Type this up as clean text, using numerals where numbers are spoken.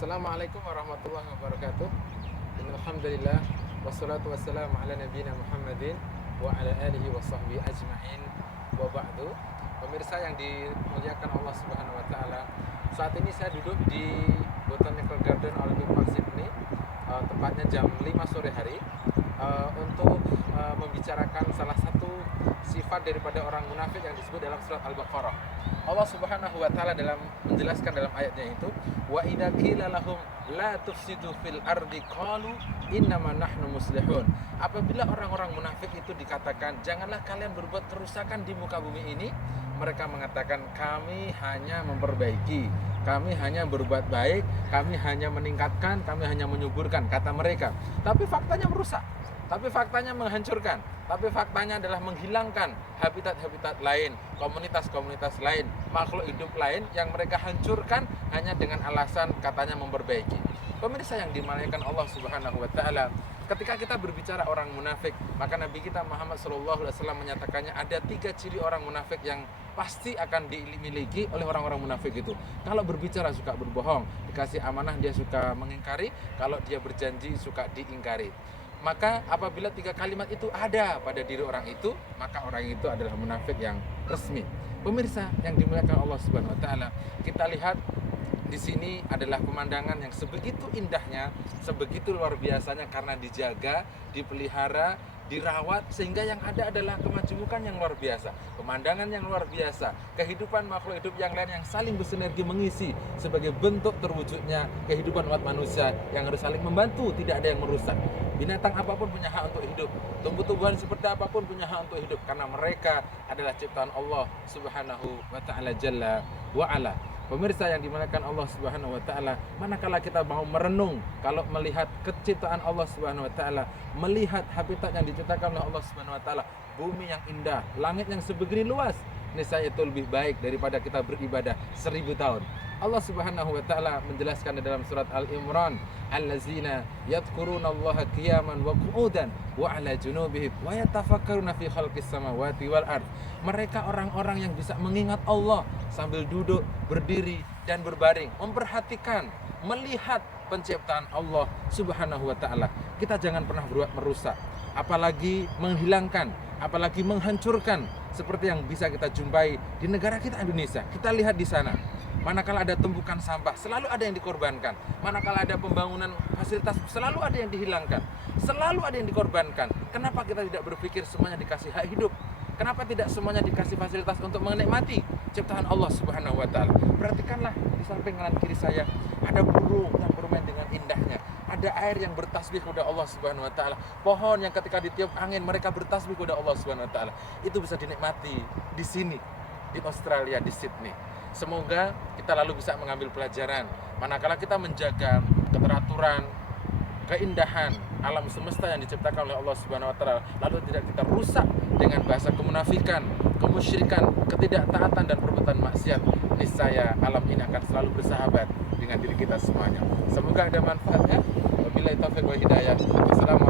Assalamualaikum warahmatullahi wabarakatuh. Alhamdulillah wassalatu wassalamu ala nabiyina Muhammadin wa ala alihi wa sahbihi ajma'in wa ba'du. Pemirsa yang dimuliakan Allah Subhanahu wa taala. Saat ini saya duduk di Botanical Garden Olympic Park Sydney, tepatnya jam 5 sore hari, untuk membicarakan salah satu sifat daripada orang munafik yang disebut dalam surat Al-Baqarah. Allah Subhanahu wa taala dalam menjelaskan dalam ayatnya itu, wa idza qila lahum la tufsidu fil ardi qalu innama nahnu muslihun. Apabila orang-orang munafik itu dikatakan, janganlah kalian berbuat kerusakan di muka bumi ini, mereka mengatakan kami hanya memperbaiki, kami hanya berbuat baik, kami hanya meningkatkan, kami hanya menyuburkan, kata mereka. Tapi faktanya merusak, tapi faktanya menghancurkan, tapi faktanya adalah menghilangkan habitat-habitat lain, komunitas-komunitas lain, makhluk hidup lain yang mereka hancurkan hanya dengan alasan katanya memperbaiki. Pemirsa yang dimuliakan Allah Subhanahu wa taala, ketika kita berbicara orang munafik, maka Nabi kita Muhammad SAW menyatakannya ada 3 ciri orang munafik yang pasti akan dimiliki oleh orang-orang munafik itu. Kalau berbicara suka berbohong, dikasih amanah dia suka mengingkari, kalau dia berjanji suka diingkari. Maka apabila 3 kalimat itu ada pada diri orang itu, maka orang itu adalah munafik yang resmi. Pemirsa yang dimuliakan Allah Subhanahu wa taala, kita lihat di sini adalah pemandangan yang sebegitu indahnya, sebegitu luar biasanya karena dijaga, dipelihara, dirawat, sehingga yang ada adalah kemajemukan yang luar biasa, pemandangan yang luar biasa, kehidupan makhluk hidup yang lain yang saling bersinergi mengisi sebagai bentuk terwujudnya kehidupan umat manusia yang harus saling membantu, tidak ada yang merusak. Binatang apapun punya hak untuk hidup, tumbuh-tumbuhan seperti apapun punya hak untuk hidup, karena mereka adalah ciptaan Allah Subhanahu wa taala jalla wa ala. Pemirsa yang dimuliakan Allah Subhanahu wa taala, manakala kita mau merenung kalau melihat keciptaan Allah Subhanahu wa taala, melihat habitat yang diciptakan oleh Allah Subhanahu wa taala, bumi yang indah, langit yang sebegini luas, niscaya itu lebih baik daripada kita beribadah 1000 tahun. Allah Subhanahu wa taala menjelaskan di dalam surat Al-Imran, allazina yadhkurunallaha qiyaman wa qu'udan wa 'ala junubihim wa yatafakkaruna fi khalqis samawati wal ard. Mereka orang-orang yang bisa mengingat Allah sambil duduk, berdiri dan berbaring, memperhatikan, melihat penciptaan Allah Subhanahu wa taala. Kita jangan pernah berbuat merusak, apalagi menghilangkan, apalagi menghancurkan seperti yang bisa kita jumpai di negara kita Indonesia. Kita lihat di sana, manakala ada tumpukan sampah, selalu ada yang dikorbankan. Manakala ada pembangunan fasilitas, selalu ada yang dihilangkan, selalu ada yang dikorbankan. Kenapa kita tidak berpikir semuanya dikasih hak hidup? Kenapa tidak semuanya dikasih fasilitas untuk menikmati ciptaan Allah Subhanahu wa taala? Perhatikanlah di samping kanan kiri saya, ada burung yang bermain dengan indahnya. Ada air yang bertasbih kepada Allah Subhanahu wa taala. Pohon yang ketika ditiup angin mereka bertasbih kepada Allah Subhanahu wa taala. Itu bisa dinikmati di sini, di Australia, di Sydney. Semoga kita lalu bisa mengambil pelajaran manakala kita menjaga keteraturan, keindahan alam semesta yang diciptakan oleh Allah Subhanahu wa taala, lalu tidak kita rusak dengan bahasa kemunafikan, kemusyrikan, ketidaktaatan dan perbuatan maksiat. Niscaya alam ini akan selalu bersahabat dengan diri kita semuanya. Semoga ada manfaatnya. Wabillahi taufiq wal hidayah. Wassalamualaikum